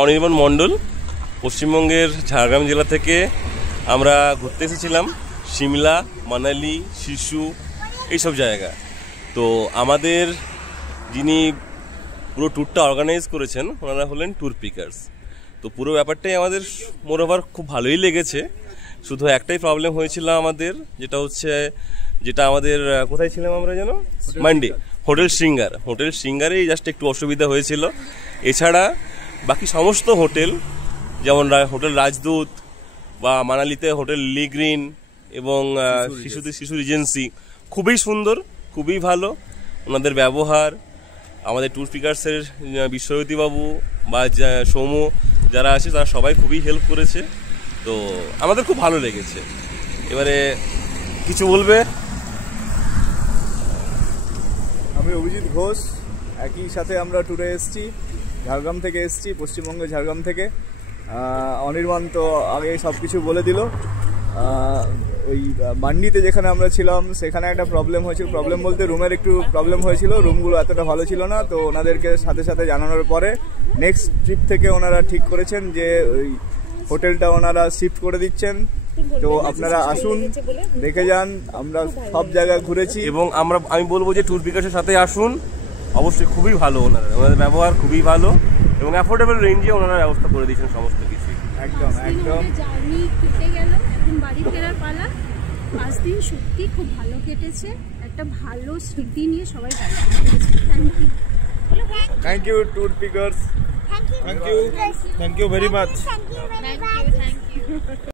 অনির্বাণ মণ্ডল। পশ্চিমবঙ্গের ঝাড়গ্রাম জেলা থেকে আমরা ঘুরতে এসেছিলাম সিমলা, মানালি, শিশু এইসব জায়গা। তো আমাদের যিনি পুরো ট্যুরটা অর্গানাইজ করেছেন ওনারা হলেন ট্যুর পিকার্স। তো পুরো ব্যাপারটাই আমাদের মোরওভার খুব ভালোই লেগেছে। শুধু একটাই প্রবলেম হয়েছিল আমাদের, যেটা আমাদের কোথায় ছিলাম আমরা যেন, মান্ডি হোটেল সিঙ্গারেই জাস্ট একটু অসুবিধা হয়েছিল। এছাড়া বাকি সমস্ত হোটেল, যেমন হোটেল রাজদূত বা মানালিতে হোটেল লিলি গ্রিন এবং শিশু রিজেন্সি, খুবই সুন্দর, খুবই ভালো ওনাদের ব্যবহার। আমাদের ট্যুর পিকার্সের বিশ্বজ্যোতিবাবু বা সৌম্য যারা আছে তারা সবাই খুবই হেল্প করেছে। তো আমাদের খুব ভালো লেগেছে। এবারে কিছু বলবে? আমি অভিজিৎ ঘোষ, একই সাথে আমরা ট্যুরে এসেছি, ঝাড়গ্রাম থেকে এসেছি, পশ্চিমবঙ্গের ঝাড়গ্রাম থেকে। অনির্বাণ তো আগে সব কিছু বলে দিল। ওই মান্ডিতে যেখানে আমরা ছিলাম সেখানে একটা প্রবলেম হয়েছিল, প্রবলেম বলতে রুমের একটু প্রবলেম হয়েছিল, রুমগুলো এতটা ভালো ছিল না। তো ওনাদেরকে সাথে সাথে জানানোর পরে নেক্সট ট্রিপ থেকে ওনারা ঠিক করেছেন যে ওই হোটেলটা ওনারা শিফট করে দিচ্ছেন। তো আপনারা আসুন, দেখে যান, আমরা সব জায়গায় ঘুরেছি এবং আমি বলবো যে ট্যুর পিকার্সের সাথে আসুন, অবশ্যই খুবই ভালো ওনাদের ব্যবহার খুবই ভালো এবং অ্যাফোর্ডেবল রেঞ্জে ওনারা ব্যবস্থা করে দিয়েছেন সমস্ত কিছু। একদম জার্নি কেটে গেল, এখন বাড়ি ফেরার পালা। 5 দিন সত্যি খুব ভালো কেটেছে, একটা ভালো স্মৃতি নিয়ে সবাই বাড়ি ফিরেছে। Thank you tour pickers, Thank you very much. Thank you.